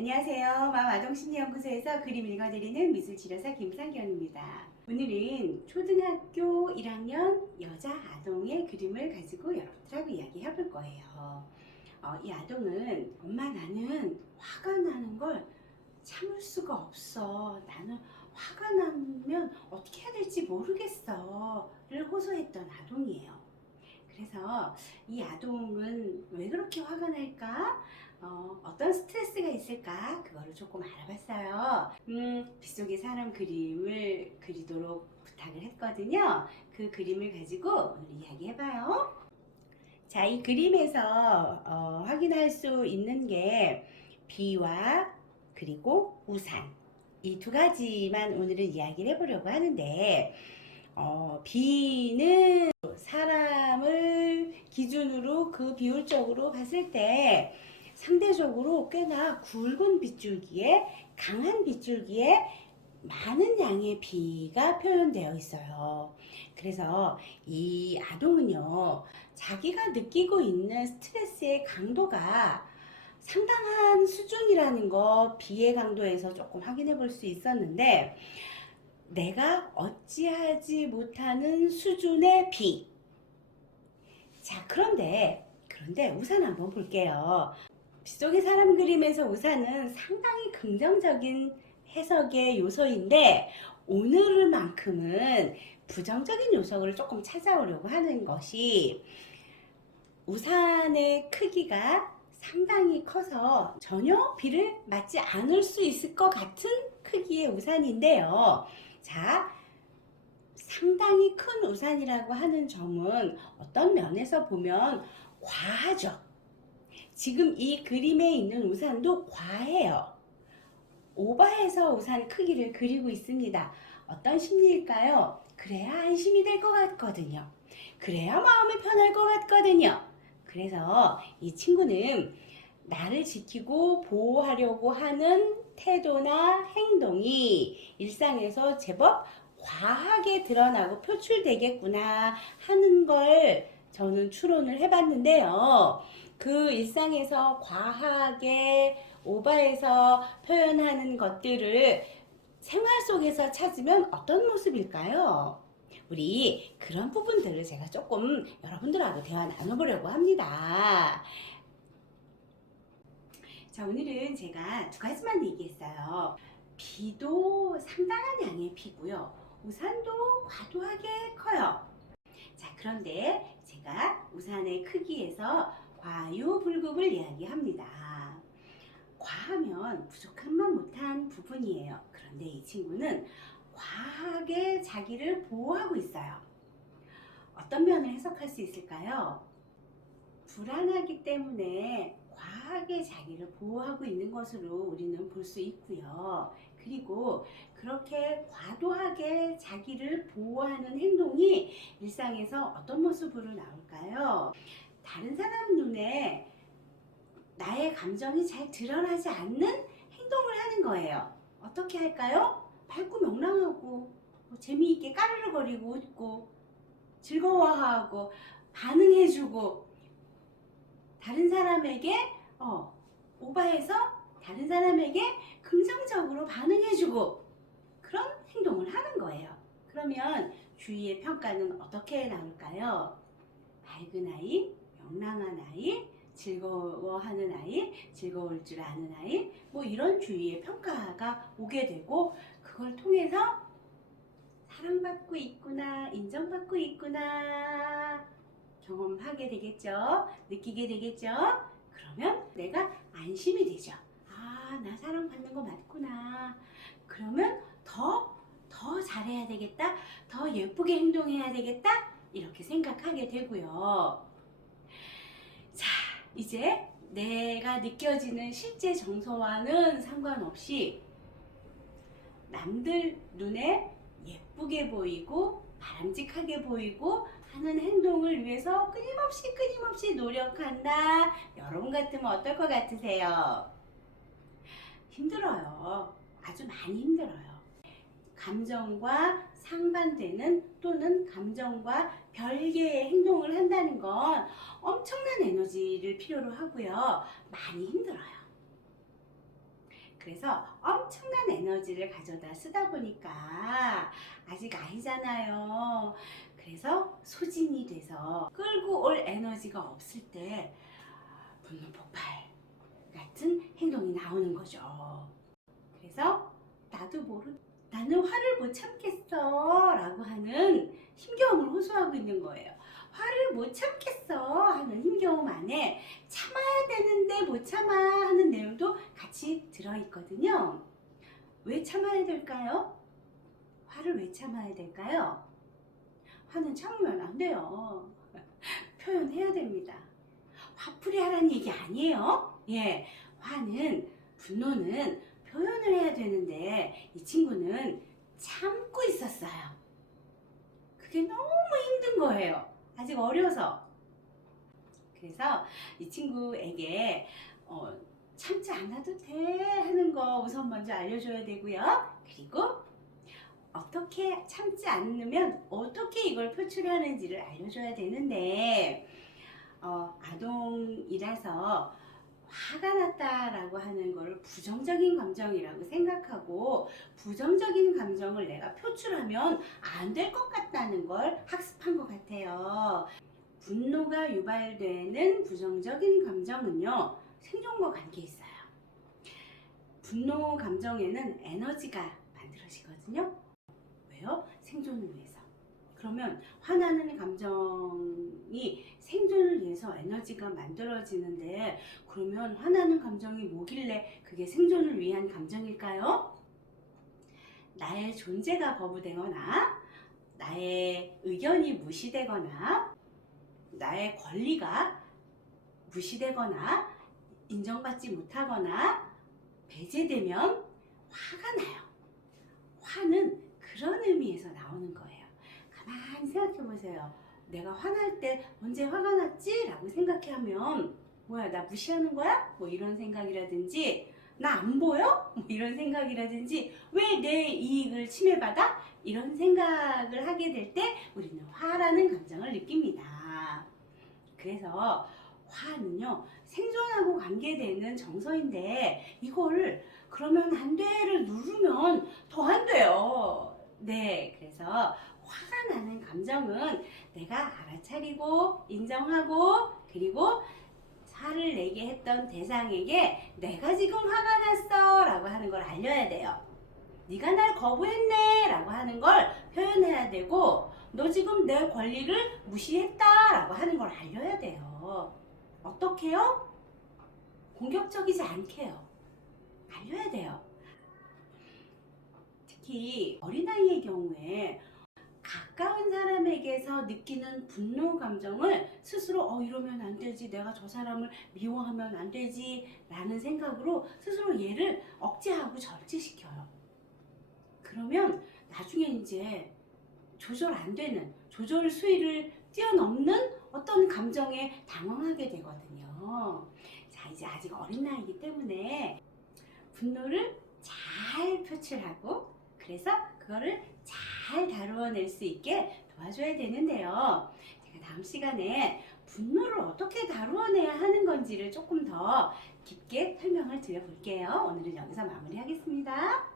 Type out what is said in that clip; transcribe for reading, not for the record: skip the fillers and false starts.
안녕하세요. 마음아동심리연구소에서 그림 읽어드리는 미술치료사 김상경입니다. 오늘은 초등학교 1학년 여자 아동의 그림을 가지고 여러분들하고 이야기해 볼 거예요. 이 아동은 엄마 나는 화가 나는 걸 참을 수가 없어. 나는 화가 나면 어떻게 해야 될지 모르겠어. 를 호소했던 아동이에요. 그래서 이 아동은 왜 그렇게 화가 날까? 어떤 스트레스가 있을까? 그거를 조금 알아봤어요. 빗속의 사람 그림을 그리도록 부탁을 했거든요. 그 그림을 가지고 오늘 이야기해봐요. 자, 이 그림에서 확인할 수 있는 게 비와 그리고 우산, 이 두 가지만 오늘은 이야기를 해보려고 하는데, 비는 사람을 기준으로 그 비율적으로 봤을 때 상대적으로 꽤나 굵은 빗줄기에, 강한 빗줄기에 많은 양의 비가 표현되어 있어요. 그래서 이 아동은요, 자기가 느끼고 있는 스트레스의 강도가 상당한 수준이라는 거 비의 강도에서 조금 확인해 볼 수 있었는데, 내가 어찌하지 못하는 수준의 비. 자, 그런데 우산 한번 볼게요. 빗속의 사람 그림에서 우산은 상당히 긍정적인 해석의 요소인데, 오늘만큼은 부정적인 요소를 조금 찾아오려고 하는 것이, 우산의 크기가 상당히 커서 전혀 비를 맞지 않을 수 있을 것 같은 크기의 우산인데요. 자, 상당히 큰 우산이라고 하는 점은 어떤 면에서 보면 과하죠. 지금 이 그림에 있는 우산도 과해요. 오버해서 우산 크기를 그리고 있습니다. 어떤 심리일까요? 그래야 안심이 될 것 같거든요. 그래야 마음이 편할 것 같거든요. 그래서 이 친구는 나를 지키고 보호하려고 하는 태도나 행동이 일상에서 제법 과하게 드러나고 표출되겠구나 하는 걸 저는 추론을 해봤는데요. 그 일상에서 과하게 오버해서 표현하는 것들을 생활 속에서 찾으면 어떤 모습일까요? 우리 그런 부분들을 제가 조금 여러분들하고 대화 나눠보려고 합니다. 자, 오늘은 제가 두 가지만 얘기했어요. 비도 상당한 양의 비고요. 우산도 과도하게 커요. 자, 그런데 제가 우산의 크기에서 과유불급을 이야기합니다. 과하면 부족함만 못한 부분이에요. 그런데 이 친구는 과하게 자기를 보호하고 있어요. 어떤 면을 해석할 수 있을까요? 불안하기 때문에 과하게 자기를 보호하고 있는 것으로 우리는 볼 수 있고요. 그리고 그렇게 과도하게 자기를 보호하는 행동이 일상에서 어떤 모습으로 나올까요? 다른 사람 눈에 나의 감정이 잘 드러나지 않는 행동을 하는 거예요. 어떻게 할까요? 밝고 명랑하고 재미있게 까르르거리고 웃고 즐거워하고 반응해주고 다른 사람에게 오바해서 다른 사람에게 긍정적으로 반응해주고 그런 행동을 하는 거예요. 그러면 주위의 평가는 어떻게 나올까요? 밝은 아이, 명랑한 아이, 즐거워하는 아이, 즐거울 줄 아는 아이, 뭐 이런 주위의 평가가 오게 되고 그걸 통해서 사랑받고 있구나, 인정받고 있구나 경험하게 되겠죠. 느끼게 되겠죠. 그러면 내가 안심이 되죠. 아, 나 사랑받는 거 맞구나. 그러면 더 잘해야 되겠다. 더 예쁘게 행동해야 되겠다. 이렇게 생각하게 되고요. 자, 이제 내가 느껴지는 실제 정서와는 상관없이 남들 눈에 예쁘게 보이고 바람직하게 보이고 하는 행동을 위해서 끊임없이 노력한다. 여러분 같으면 어떨 것 같으세요? 힘들어요. 아주 많이 힘들어요. 감정과 상반되는 또는 감정과 별개의 행동을 한다는 건 엄청난 에너지를 필요로 하고요. 많이 힘들어요. 그래서 엄청난 에너지를 가져다 쓰다 보니까 아직 아이잖아요. 그래서 소진이 돼서 끌고 올 에너지가 없을 때 분노 폭발 같은 행동이 나오는 거죠. 그래서 나도 나는 화를 못 참겠어 라고 하는 힘겨움을 호소하고 있는 거예요. 화를 못 참겠어 하는 힘겨움 안에 참아야 되는데 못 참아 하는 내용도 같이 들어있거든요. 왜 참아야 될까요? 화를 왜 참아야 될까요? 화는 참으면 안 돼요. 표현해야 됩니다. 화풀이 하라는 얘기 아니에요. 예, 분노는 표현을 해야 되는데 이 친구는 참고 있었어요. 그게 너무 힘든 거예요. 아직 어려서. 그래서 이 친구에게 참지 않아도 돼 하는 거 우선 먼저 알려줘야 되고요. 그리고 어떻게 참지 않으면 어떻게 이걸 표출하는지를 알려줘야 되는데 아동이라서 화가 났다라고 하는 걸 부정적인 감정이라고 생각하고 부정적인 감정을 내가 표출하면 안 될 것 같다는 걸 학습한 것 같아요. 분노가 유발되는 부정적인 감정은요, 생존과 관계 있어요. 분노 감정에는 에너지가 만들어지거든요. 왜요? 생존을 위해서. 그러면 화나는 감정이 생존을 위해서 에너지가 만들어지는데 그러면 화나는 감정이 뭐길래 그게 생존을 위한 감정일까요? 나의 존재가 거부되거나 나의 의견이 무시되거나 나의 권리가 무시되거나 인정받지 못하거나 배제되면 화가 나요. 화는 그런 의미에서 나오는 거예요. 가만히 생각해 보세요. 내가 화날 때 언제 화가 났지? 라고 생각하면 뭐야, 나 무시하는 거야? 뭐 이런 생각이라든지 나 안 보여? 뭐 이런 생각이라든지 왜 내 이익을 침해받아? 이런 생각을 하게 될 때 우리는 화라는 감정을 느낍니다. 그래서 화는요, 생존하고 관계되는 정서인데 이걸 그러면 안 돼를 누르면 더 안 돼요. 네, 그래서 화가 나는 감정은 내가 알아차리고 인정하고 그리고 화를 내게 했던 대상에게 내가 지금 화가 났어 라고 하는 걸 알려야 돼요. 네가 날 거부했네 라고 하는 걸 표현해야 되고 너 지금 내 권리를 무시했다 라고 하는 걸 알려야 돼요. 어떻게 해요? 공격적이지 않게요. 알려야 돼요. 특히 어린아이의 경우에 가까운 사람에게서 느끼는 분노 감정을 스스로 이러면 안 되지, 내가 저 사람을 미워하면 안 되지 라는 생각으로 스스로 얘를 억제하고 절제시켜요. 그러면 나중에 이제 조절 안 되는, 조절 수위를 뛰어넘는 어떤 감정에 당황하게 되거든요. 자, 이제 아직 어린 나이이기 때문에 분노를 잘 표출하고 그래서 그거를 잘 다루어낼 수 있게 도와줘야 되는데요. 제가 다음 시간에 분노를 어떻게 다루어내야 하는 건지를 조금 더 깊게 설명을 드려볼게요. 오늘은 여기서 마무리하겠습니다.